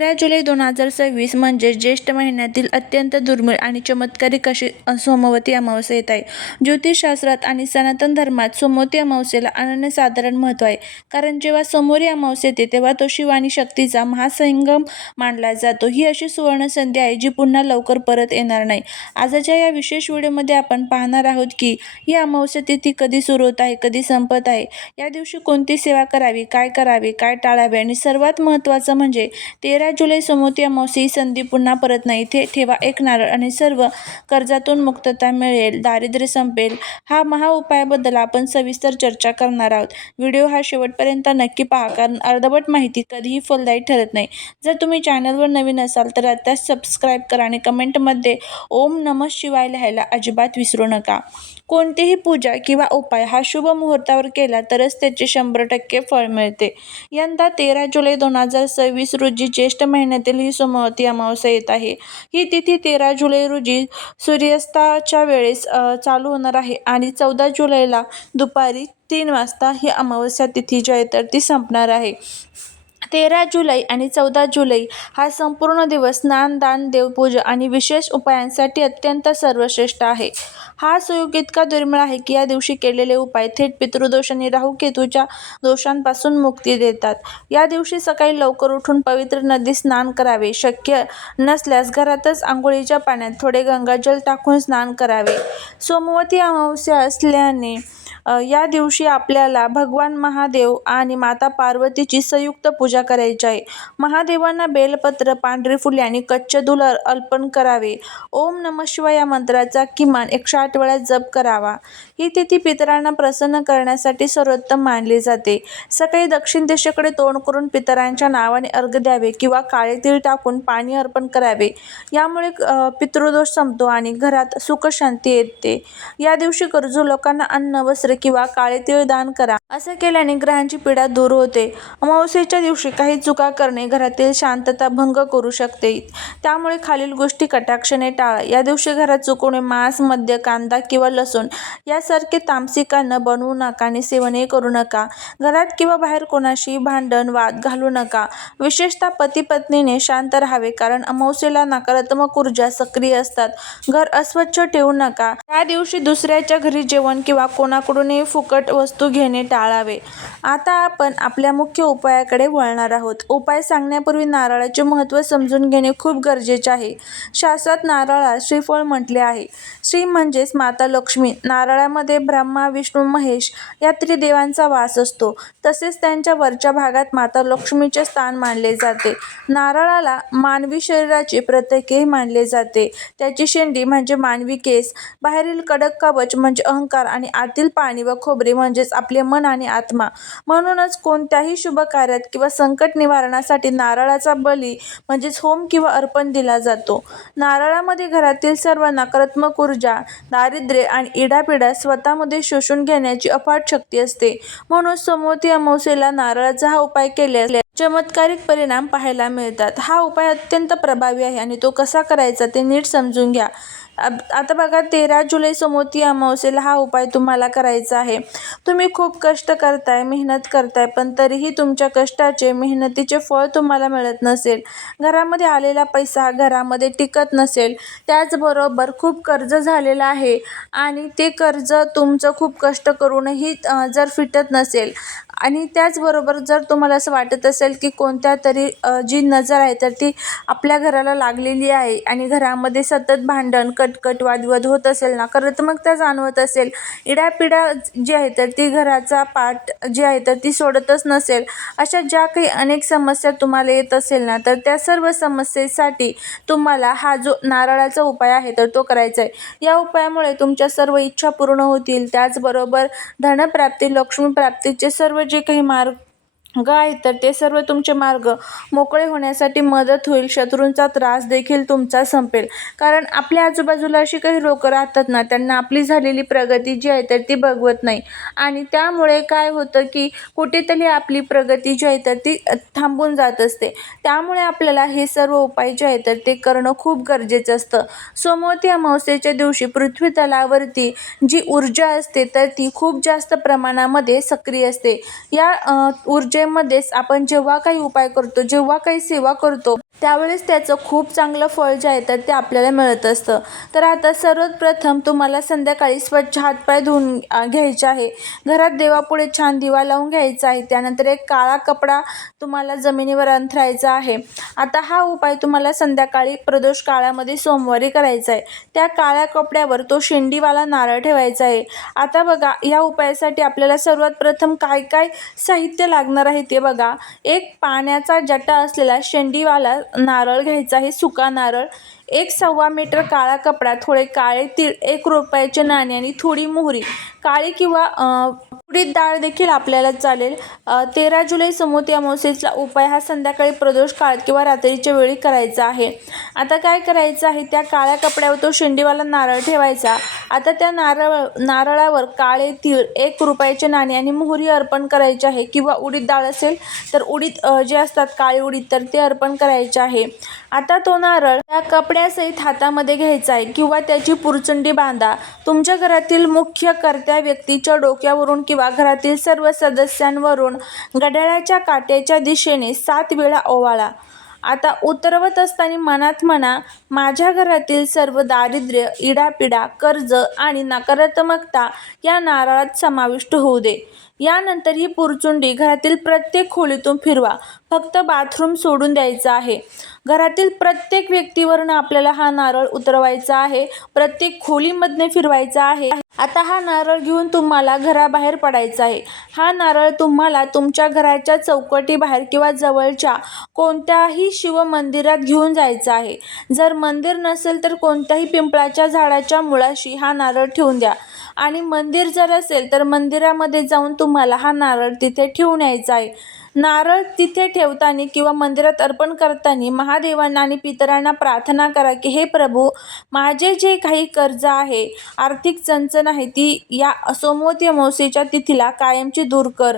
13 जुलै 2026 म्हणजे ज्येष्ठ महिन्यातील अत्यंत दुर्मिळ आणि चमत्कारिक अशी सोमवती अमावस्या येत आहे. ज्योतिषशास्त्रात आणि सनातन धर्मात सोमवती अमावस्येला अनन्यसाधारण महत्त्व आहे. कारण जेव्हा सोमवारी अमावस्या येते तेव्हा तो शिव आणि शक्तीचा महासंगम मानला जातो. ही अशी सुवर्ण संधी आहे जी पुन्हा लवकर परत येणार नाही. आजच्या या विशेष व्हिडिओमध्ये आपण पाहणार आहोत की ही अमावस्या तिथी कधी सुरू होत आहे, कधी संपत आहे, या दिवशी कोणती सेवा करावी, काय करावे, काय टाळावे आणि सर्वात महत्त्वाचं म्हणजे 13 जुलै सोमवती अमावस्या ही संधी पुन्हा परत नाही. इथे ठेवा एक नारळ आणि सर्व कर्जातून मुक्तता मिळेल, दारिद्र्य संपेल. हा महा उपायाबद्दल आपण सविस्तर चर्चा करणार आहोत. व्हिडिओ हा शेवटपर्यंत नक्की पहा, कारण अर्धवट माहिती कधीही फलदायी ठरत नाही. जर तुम्ही चॅनलवर नवीन असाल तर आत्ताच सबस्क्राईब करा आणि कमेंटमध्ये ओम नमः शिवाय लिहायला अजिबात विसरू नका. कोणतीही पूजा किंवा उपाय हा शुभ मुहूर्तावर केला तरच त्याचे 100% फळ मिळते. यंदा 13 जुलै 2026 रोजी ज्येष्ठ महिन्यातील ही सोमवती अमावस्या येत आहे. ही तिथी 13 जुलै रोजी सूर्यास्ताच्या वेळेस चालू होणार आहे आणि 14 जुलैला दुपारी 3 वाजता ही अमावस्या तिथी जी आहे तर ती संपणार आहे. 13 जुलै आणि 14 जुलै हा संपूर्ण दिवस स्नान, दान, देवपूजा आणि विशेष उपायांसाठी अत्यंत सर्वश्रेष्ठ आहे. हा सुयोग इतका दुर्मिळ आहे की या दिवशी केलेले उपाय थेट पितृदोष आणि राहू-केतूच्या दोषांपासून मुक्ती देतात. या दिवशी सकाळी लवकर उठून पवित्र नदीत स्नान करावे. शक्य नसल्यास घरातच आंघोळीच्या पाण्यात थोडे गंगाजल टाकून स्नान करावे. सोमवती अमावस्या असल्याने या दिवशी आपल्याला भगवान महादेव आणि माता पार्वतीची संयुक्त पूजा करायची आहे. महादेवांना बेलपत्र, पांढरी फुले आणि कच्चे दूध अर्पण करावे. ओम नमः शिवाय या मंत्राचा किमान 108 वेळा जप करावा. ही तिथी पितरांना प्रसन्न करण्यासाठी सर्वोत्तम मानली जाते. सकाळी दक्षिण दिशेकडे तोंड करून पितरांच्या नावाने अर्घ्य द्यावे किंवा काळे तीळ टाकून पाणी अर्पण करावे. यामुळे पितृदोष संपतो आणि घरात सुखशांती येते. या दिवशी गरजू लोकांना अन्न, वस्त्र किंवा काळे तीळ दान करा. असं केल्याने ग्रहांची पीडा दूर होते. अमावस्येच्या दिवशी काही चुका करणे घरातील शांतता भंग करू शकते. त्यामुळे खालील गोष्टी कटाक्षाने टाळा. या दिवशी घरात चुकून मांस, मद्य, कांदा किंवा लसूण यासारखे तामसिक अन्न बनवू नका आणि सेवनही करू नका. घरात किंवा बाहेर कोणाशी भांडण, वाद घालू नका. विशेषतः पती-पत्नीने शांत राहावे, कारण अमावस्येला नकारात्मक ऊर्जा सक्रिय असतात. घर अस्वच्छ ठेवू नका. या दिवशी दुसऱ्याच्या घरी जेवण किंवा कोणाकडूनही फुकट वस्तू घेणे टाळावे. आता आपण आपल्या मुख्य उपायाकडे वळणार आहोत. उपाय सांगण्यापूर्वी नारळाचे महत्त्व समजून घेणे खूप गरजेचे आहे. शास्त्रात नारळाला श्रीफळ म्हटले आहे. श्री म्हणजेच माता लक्ष्मी. नारळामध्ये ब्रह्मा, विष्णू, महेश या त्रिदेवांचा वास असतो. तसेच त्यांच्या वरच्या भागात माता लक्ष्मीचे स्थान मानले जाते. नारळाला मानवी शरीराचे प्रतीकही मानले जाते. त्याची शेंडी म्हणजे मानवी केस, बाहेरील कडक कवच म्हणजे अहंकार आणि आतील पाणी व खोबरे म्हणजेच आपले मन आणि आत्मा. म्हणूनच कोणत्याही शुभ कार्यात किंवा संकट निवारणासाठी नारळाचा बली म्हणजेच होम किंवा अर्पण दिला जातो. नारळामध्ये घरातील सर्व नकारात्मक ऊर्जा, दारिद्र्य आणि इडापिडा स्वतःमध्ये शोषून घेण्याची अफाट शक्ती असते. म्हणून सोमवती अमावस्येला नारळाचा हा उपाय केल्यास चमत्कारिक परिणाम पाहायला मिळतात. हा उपाय अत्यंत प्रभावी आहे आणि तो कसा करायचा ते नीट समजून घ्या. आता बघा, 13 जुलै सोमवती अमावस्येला हा उपाय तुम्हाला करायचा आहे. तुम्ही खूप कष्ट करताय, मेहनत करताय, पण तरीही तुमच्या कष्टाचे, मेहनतीचे फळ तुम्हाला मिळत नसेल. घरामध्ये आलेला पैसा घरामध्ये टिकत नसेल. त्याचबरोबर खूप कर्ज झालेलं आहे आणि ते कर्ज तुमचं खूप कष्ट करूनही जर फिटत नसेल आणि त्याचबरोबर जर तुम्हाला असं वाटत असेल की कोणत्या तरी जी नजर आहे तर ती आपल्या घराला लागलेली आहे आणि घरामध्ये सतत भांडण, कटकट, वादविवाद होत असेल, नकारात्मकता जाणवत असेल, इडापिडा जी आहे तर ती घराचा पाठ जी आहे तर ती सोडतच नसेल, अशा ज्या काही अनेक समस्या तुम्हाला येत असेल ना, तर त्या सर्व समस्येसाठी तुम्हाला हा जो नारळाचा उपाय आहे तर तो करायचा आहे. या उपायामुळे तुमच्या सर्व इच्छा पूर्ण होतील. त्याचबरोबर धनप्राप्ती, लक्ष्मीप्राप्तीचे सर्व जे काही मार्ग आहेत तर ते सर्व तुमचे मार्ग मोकळे होण्यासाठी मदत होईल. शत्रूंचा त्रास देखील तुमचा संपेल. कारण आपल्या आजूबाजूला अशी काही लोक राहतात ना, त्यांना आपली झालेली प्रगती जी आहे तर ती बघवत नाही आणि त्यामुळे काय होतं की कुठेतरी आपली प्रगती जी आहे तर ती थांबून जात असते. त्यामुळे आपल्याला हे सर्व उपाय जे आहे तर ते करणं खूप गरजेचं असतं. सोमवती अमावस्येच्या दिवशी पृथ्वी तलावरती जी ऊर्जा असते तर ती खूप जास्त प्रमाणामध्ये सक्रिय असते. या ऊर्जेमध्येच आपण जेव्हा काही उपाय करतो, जेव्हा काही सेवा करतो त्यावेळेस त्याचं खूप चांगलं फळ जे आहे तर ते आपल्याला मिळत असतं. तर आता सर्वात प्रथम तुम्हाला संध्याकाळी स्वच्छ हातपाय धुवून घ्यायचे आहे. घरात देवापुढे छान दिवा लावून घ्यायचा आहे. त्यानंतर एक काळा कपडा तुम्हाला जमिनीवर अंथरायचा आहे. आता हा उपाय तुम्हाला संध्याकाळी प्रदोष काळामध्ये सोमवारी करायचा आहे. त्या काळ्या कपड्यावर तो शेंडीवाला नारळ ठेवायचा आहे. आता बघा, या उपायासाठी आपल्याला सर्वात प्रथम काय काय साहित्य लागणार आहे ते बघा. एक पाण्याचा जटा असलेला शेंडीवाला नारळ घ्यायचा आहे, सुका नारळ. 1.25 मीटर काळा कपडा, थोडे काळे तीळ, 1 रुपयाचे नाणे आणि थोडी मोहरी. काळी किंवा उडीद डाळ देखील आपल्याला चालेल. 13 जुलै सोमवती अमावस्येचा उपाय हा संध्याकाळी प्रदोष काळात किंवा रात्रीच्या वेळी करायचा आहे. आता काय करायचं आहे, त्या काळ्या कपड्यावर तो शेंडीवाला नारळ ठेवायचा. आता त्या नारळावर काळे तीळ, 1 रुपयाचे नाणे आणि मोहरी अर्पण करायची आहे. किंवा उडीद डाळ असेल तर उडीद जे असतात काळे उडीद तर ते अर्पण करायचे आहे. आता तो नारळ त्या कपड्यासहित हातामध्ये घ्यायचा आहे किंवा त्याची पुरचुंडी बांधा. तुमच्या घरातील मुख्य कर्त्या व्यक्तीच्या डोक्यावरून किंवा घरातील सर्व सदस्यांवरून घड्याळाच्या काट्याच्या दिशेने 7 वेळा ओवाळा. आता उतरवत असताना मनात म्हणा, माझ्या घरातील सर्व दारिद्र्य, इडापिडा, कर्ज आणि नकारात्मकता या नारळात समाविष्ट होऊ दे. यानंतर ही पुरचुंडी घरातील प्रत्येक खोलीतून फिरवा. फक्त बाथरूम सोडून द्यायचं आहे. घरातील प्रत्येक व्यक्तीवरून आपल्याला हा नारळ उतरवायचा आहे. प्रत्येक खोलीमधने फिरवायचा आहे. आता हा नारळ घेऊन तुम्हाला घराबाहेर पडायचा आहे. हा नारळ तुम्हाला तुमच्या घराच्या चौकटीबाहेर किंवा जवळच्या कोणत्याही शिवमंदिरात घेऊन जायचा आहे. जर मंदिर नसेल तर कोणत्याही पिंपळाच्या झाडाच्या मुळाशी हा नारळ ठेवून द्या. आणि मंदिर जर असेल तर मंदिरामध्ये जाऊन तुम्हाला हा नारळ तिथे ठेवून यायचा आहे. नारळ तिथे ठेवताना किंवा मंदिरात अर्पण करताना महादेवांना आणि पितरांना प्रार्थना करा की हे प्रभू, माझे जे काही कर्ज आहे, आर्थिक चणचण आहे, ती या सोमवती अमावस्येच्या तिथीला कायमची दूर कर.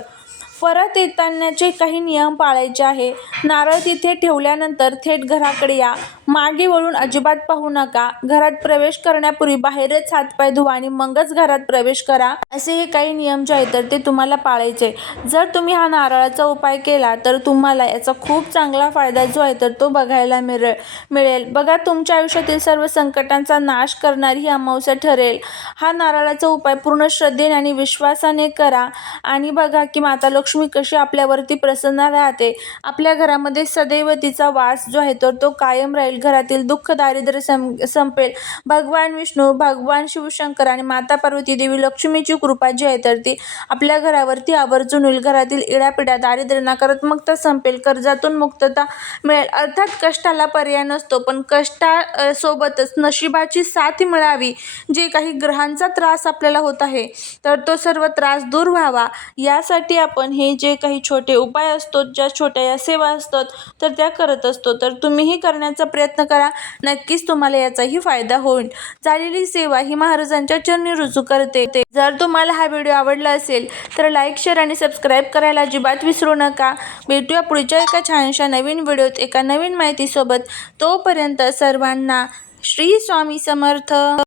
परत येतानाचे काही नियम पाळायचे आहे. नारळ तिथे ठेवल्यानंतर थेट घराकडे या. मागे वळून अजिबात पाहू नका. घरात प्रवेश करण्यापूर्वी बाहेरच हातपाय धुवा आणि मगच घरात प्रवेश करा. असे हे काही नियम जे आहेत तर ते तुम्हाला पाळायचे. जर तुम्ही हा नारळाचा उपाय केला तर तुम्हाला याचा खूप चांगला फायदा जो आहे तर तो बघायला मिळेल. बघा, तुमच्या आयुष्यातील सर्व संकटांचा नाश करणारी ही अमावस्या ठरेल. हा नारळाचा उपाय पूर्ण श्रद्धेने आणि विश्वासाने करा आणि बघा की माता लक्ष्मी कशी आपल्यावरती प्रसन्न राहते. आपल्या घरामध्ये सदैव तिचा वास जो आहे तर तो कायम राहील. घरातील दुःख दारिद्र्य संपेल. भगवान विष्णू, भगवान शिवशंकर आणि माता पार्वती देवी लक्ष्मीची कृपा जी आहे तर ती आपल्या घरावरती आवर्जून होईल. घरातील इडापिडा, दारिद्र्य, नकारात्मकता संपेल. कर्जातून मुक्तता मिळेल. अर्थात कष्टाला पर्याय नसतो, पण कष्टासोबतच नशिबाची साथ मिळावी. जे काही ग्रहांचा त्रास आपल्याला होत आहे तर तो सर्व त्रास दूर व्हावा यासाठी आपण हे जे काही छोटे उपाय असतो, ज्या छोट्या या सेवा असतात तर त्या करत असतो. तर तुम्हीही करण्याचा प्रयत्न करा. नक्कीच तुम्हाला याचाही फायदा होईल. झालेली सेवा ही महाराजांच्या चरणी रुजू करते. जर तुम्हाला हा व्हिडिओ आवडला असेल तर लाईक, शेअर आणि सबस्क्राईब करायला अजिबात विसरू नका. भेटूया पुढच्या एका छानशा नवीन व्हिडिओत एका नवीन माहितीसोबत. तोपर्यंत सर्वांना श्री स्वामी समर्थ.